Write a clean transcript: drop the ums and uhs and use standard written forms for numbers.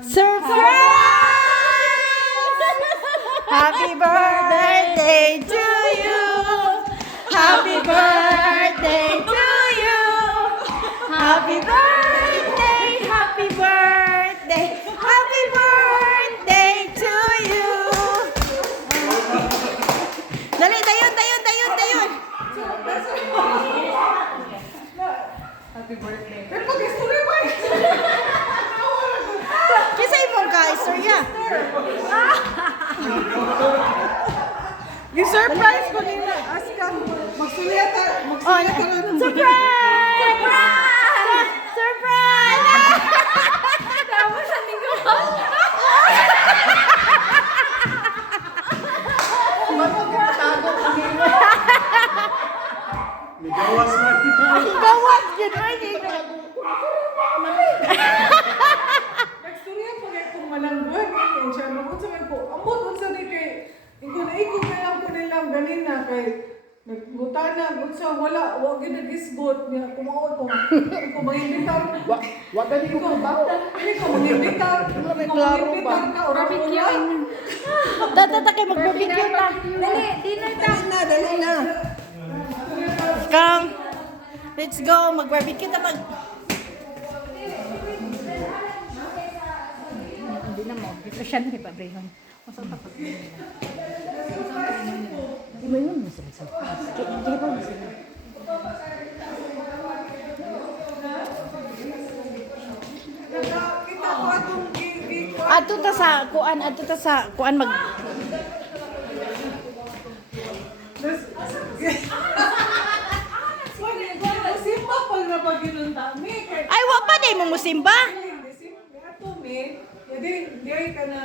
Surprise! Happy birthday to you. Happy birthday to you. Happy birthday, happy birthday, happy birthday to you. Dali, dayon. Happy birthday. Pero pag-story mo Kisa imong ka-istorya. Gi-surprise ko nila. Aska, magsulyata ka lang. Surprise! Surprise! Tapos sa linggo. Gawas man. Gawas yun, ay. Nagstorya pa kay kung malangguan. Yan siya. Magod sa man ko. Amot, unsa ni kay... Ikaw na ikot na lang ko nilang ganina kay... Nagbutana, unsa, wala. Huwag yun nag-isgot niya. Kumawad ko. Ikaw mag-imbitar. Wag gani ko ba? Ikaw mag-imbitar. Ikaw mag-imbitar ka. Orang-orang. Tata kay magbibigyo ta. Dali, dinner time. Dali na. Come. Let's go. Mag-barbecue ta mag... Hindi na mo. Dito siya na ipabrehon. Masal pa pag Di ba yun? Masal. Kaya ba masal? Kita ko atong Ato ta sa kuan mag... Simba pag napaginunta mi. Ay, wa pa day mo musimba. Ato mi. Hindi ka na.